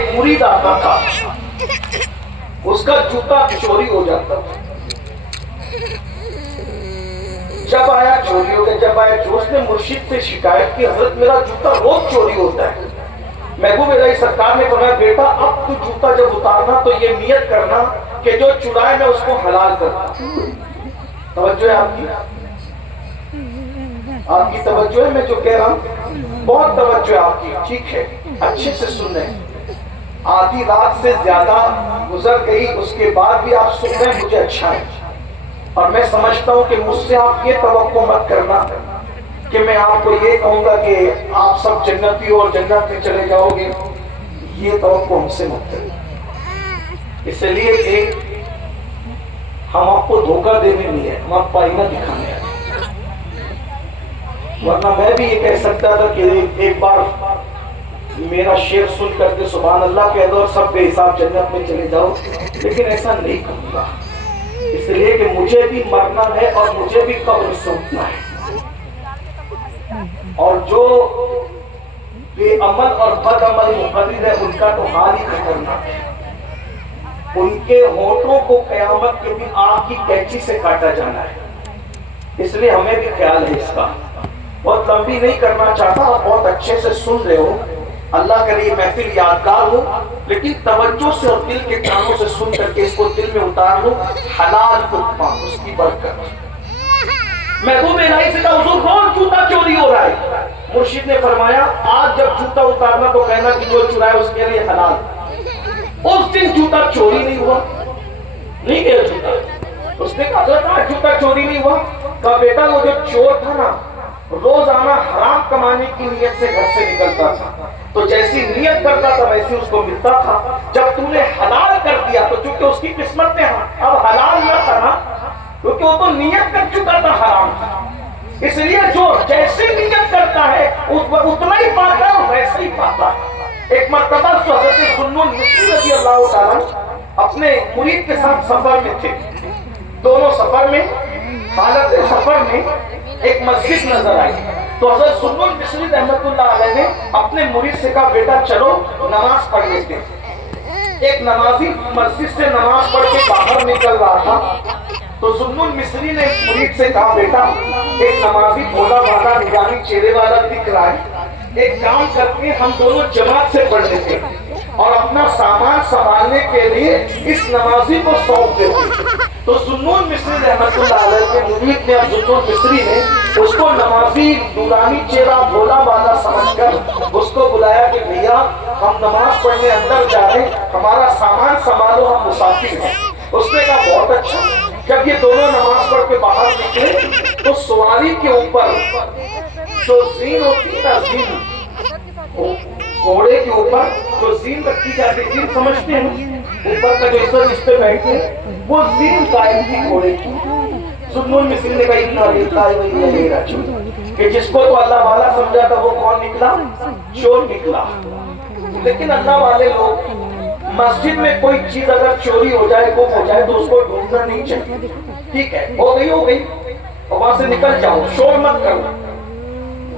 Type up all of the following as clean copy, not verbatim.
مرید آتا تھا، اس کا جوتا چوری ہو جاتا تھا، جب آیا چوری ہو گیا، جب آیا جو اس نے مرشد سے شکایت کی حضرت میرا جوتا روز چوری ہوتا ہے، محبوب الہی سرکار نے فرمایا بیٹا اب تو جوتا جب اتارنا تو یہ نیت کرنا کہ جو چرائے میں اس کو حلال کرتا۔ توجہ ہے آپ کی توجہ ہے، میں جو کہہ رہا ہوں بہت توجہ ہے آپ کی، ٹھیک ہے اچھے سے سن رہے ہیں۔ آدھی رات سے زیادہ گزر گئی، اس کے بعد بھی آپ سن رہے ہیں، مجھے اچھا ہے، اور میں سمجھتا ہوں کہ مجھ سے آپ یہ توقع مت کرنا کہ میں آپ کو یہ کہوں گا کہ آپ سب جنتی ہو اور جنت میں چلے جاؤ گے، یہ توقع ہم سے مت کریں، اس لیے کہ ہم آپ کو دھوکہ دینے نہیں ہے، ہم آپ کو آئینہ دکھانے ہیں۔ ورنہ میں بھی یہ کہہ سکتا تھا کہ ایک بار میرا شعر سن کر کے سبحان اللہ کہہ دو اور سب بے حساب جنت میں چلے جاؤ، لیکن ایسا نہیں کہوں گا، اس لیے کہ مجھے بھی مرنا ہے اور مجھے بھی قبر سے اٹھنا ہے، اور جو بے عمل اور بد عمل مقرر ہے ان کا تو حال ہی خطرناک ہے، ان کے ہونٹوں کو قیامت کے دن آگ کی کینچی سے کاٹا جانا ہے، اس لیے ہمیں بھی خیال ہے اس کا۔ بہت لمبی نہیں کرنا چاہتا، آپ بہت اچھے سے سن رہے ہو، اللہ کرے یہ محفل یادگار ہو، لیکن توجہ سے اور دل کے کانوں سے سن کر کے اس کو دل میں اتار لو، حلال لقمہ اس کی برکت۔ محبوب الہی سے کہا حضور کون جوتا چوری ہو رہا ہے؟ مرشد نے فرمایا آج جب جوتا اتارنا تو کہنا کہ جو چرائے اس کے لیے حلال۔ اس دن جوتا چوری نہیں ہوا، نہیں گیا جوتا، اس نے کہا جوتا چوری نہیں ہوا، کہا بیٹا وہ جو چور تھا نا روزانہ حرام کمانے کی نیت سے گھر سے نکلتا تھا، تو جیسی نیت کرتا تھا ویسی اس کو ملتا تھا، جب تم نے حلال کر دیا تو چونکہ اس کی قسمت میں اب حلال نہ تھا نا، کیونکہ وہ تو نیت کر چکا تھا حرام تھا، اس لیے جو جیسی نیت کرتا ہے اتنا ہی پاتا ہے اور ویسے ہی پاتا ہے۔ ایک مرتبہ حضرت ذوالنون مصری رضی اللہ تعالیٰ اپنے مرید کے ساتھ سفر میں تھے، دونوں سفر میں حالت سفر میں ایک مسجد نظر آئی، تو حضرت ذوالنون مصری رحمۃ اللہ علیہ نے اپنے مرید سے کہا بیٹا چلو نماز پڑھ لیتے ہیں۔ ایک نمازی مسجد سے نماز پڑھ کے باہر نکل رہا تھا، تو ذوالنون مصری نے مرید سے کہا بیٹا ایک نمازی بھولا بھالا نگرانی چہرے والا دکھ رہا ہے، ایک کام کرتے ہم دونوں جماعت سے پڑھ لیتے ہیں اور اپنا سامان سنبھالنے کے لیے اس نمازی کو سونپ دیتے۔ تو ذوالنون مصری رحمۃ اللہ علیہ کے مرید نے اور ذوالنون مصری نے اس کو نمازی نورانی چہرہ بھولا بھالا سمجھ کر اس کو بلایا کہ بھیا ہم نماز پڑھنے اندر جا رہے ہیں، ہمارا سامان سنبھالو، ہم مسافر ہیں۔ اس نے کہا بہت اچھا۔ جب یہ دونوں نماز پڑھ کے باہر نکلے تو سواری کے اوپر جو زین ہوتی نا، زین گھوڑے کے اوپر جو زین رکھی جاتی، زین سمجھتے ہیں اوپر کا جو حصہ جس پہ بیٹھے وہ زین قائم تھی گھوڑے کی۔ ذوالنون مصری نے کہا اتنا لیتا کہ جس کو تو اللہ والا سمجھا تھا وہ کون نکلا؟ چور نکلا۔ لیکن اللہ والے لوگ مسجد میں کوئی چیز اگر چوری ہو جائے گم ہو جائے تو اس کو ڈھونڈنا نہیں چاہیے، ٹھیک ہے ہو گئی اور وہاں سے نکل جاؤ، شور مت کرو،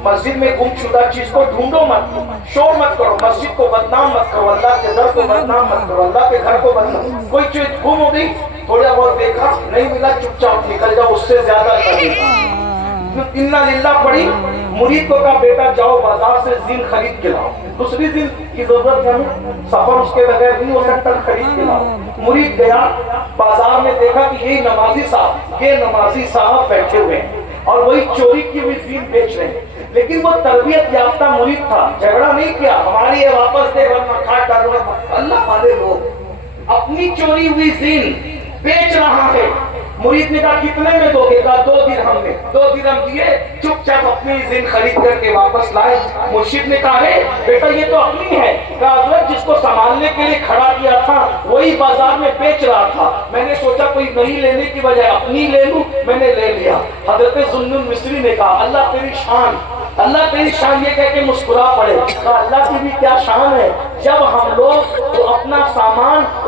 مسجد میں گم شدہ چیز کو ڈھونڈو مت، شور مت کرو، مسجد کو بدنام مت کرو، اللہ کے گھر کو بدنام مت کرو، اللہ کے گھر کو بدنام۔ کوئی چیز گم ہو گئی، تھوڑا بہت دیکھا نہیں ملا، چپ چاپ نکل جاؤ، اس سے زیادہ کر دیتا۔ انا للہ پڑھی، مرید کو کہا بیٹا جاؤ بازار سے زین خرید کے لاؤ، دوسری زین کی ضرورت ہے، سفر اس کے بغیر نہیں ہو سکتا، خرید کے لاؤ۔ مرید گیا بازار میں، دیکھا کہ یہ نمازی صاحب بیٹھے ہوئے ہیں اور وہی چوری کی ہوئی زین بیچ رہے ہیں، لیکن وہ تربیت یافتہ مرید تھا، جھگڑا نہیں کیا ہماری یہ واپس دے ورنہ کاٹ ڈالو۔ اللہ والے لوگ اپنی چوری ہوئی زین بیچ رہا ہے، مرید نے کہا کتنے میں دو گے؟ کہا 2 درہم میں۔ 2 درہم دیے، چپ چاپ اپنی زین خرید کر کے واپس لائے۔ مرشد نے کہا ہے بیٹا یہ تو اپنی ہے، کہا حضرت جس کو سنبھالنے کے لیے کھڑا کیا تھا وہی بازار میں بیچ رہا تھا، میں نے سوچا کوئی نہیں لینے کی بجائے اپنی لے لوں، میں نے لے لیا۔ حضرت ذوالنون مصری نے کہا اللہ تیری شان، اللہ تیری شان، یہ کہہ کے مسکرا پڑے۔ کہا اللہ کی بھی کیا شان ہے، جب ہم لوگ تو اپنا سامان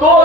2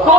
2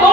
2